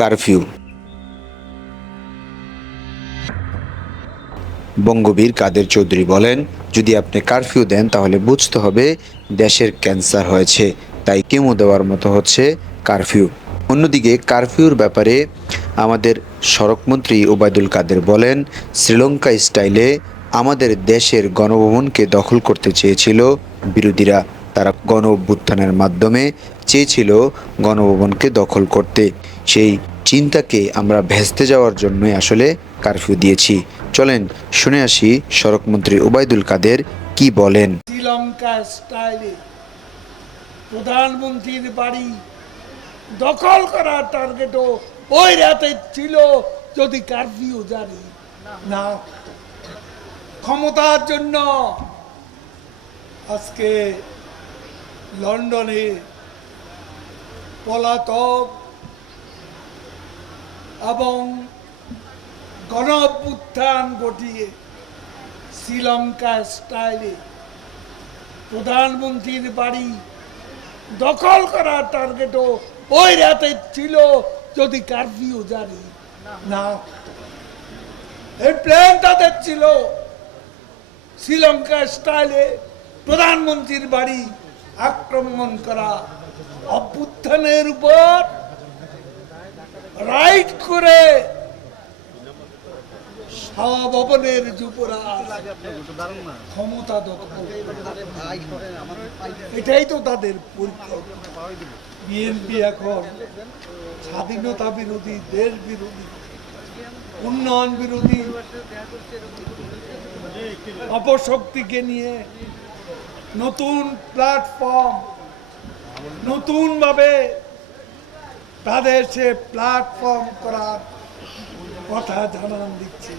Curfew. Bangabir কাদের চৌধুরী বলেন, যদি আপনি কারফিউ দেন, তাহলে বুঝতে হবে দেশের ক্যান্সার হয়েছে, তাই কেমো দেওয়ার মতো হচ্ছে কারফিউ। অন্যদিকে কারফিউর ব্যাপারে আমাদের সড়কমন্ত্রী ওবায়দুল কাদের বলেন, শ্রীলঙ্কা স্টাইলে আমাদের দেশের গণভবনকে দখল করতে চেয়েছিল বিরোধীরা। তারা গণ অভ্যুত্থানের মাধ্যমে চেয়েছিল গণভবনকে দখল করতে। সেই চিন্তাকে আমরা ভেস্তে যাওয়ার জন্যই আসলে কারফিউ দিয়েছি। চলেন, শুনে আসি সড়কমন্ত্রী ওবায়দুল কাদের কি বলেন। শ্রীলঙ্কা স্টাইলে প্রধানমন্ত্রীর বাড়ি দখল করার টার্গেটও ওই রাতে ছিল যদি কারফিউ জারি না। ক্ষমতার জন্য আজকে লন্ডনে পলাতক এবং গণ অভ্যুত্থান ঘটিয়ে শ্রীলঙ্কা স্টাইলে প্রধানমন্ত্রীর বাড়ি দখল করার টার্গেটও ওই রাতে ছিল যদি কারফিউ জারি না। এই প্ল্যান তাদের ছিল। শ্রীলঙ্কা স্টাইলে প্রধানমন্ত্রীর বাড়ি আক্রমণ করা অভ্যুত্থানের উপর রাইট করে সারা ভবনের যুবরাজ ক্ষমতা এটাই তো তাদের বিএনপি এখন স্বাধীনতা বিরোধী, দেশ বিরোধী, উন্নয়ন বিরোধী, অপশক্তিকে নিয়ে নতুন প্ল্যাটফর্ম নতুনভাবে তাদের সে প্ল্যাটফর্ম করার কথা জানান দিচ্ছে।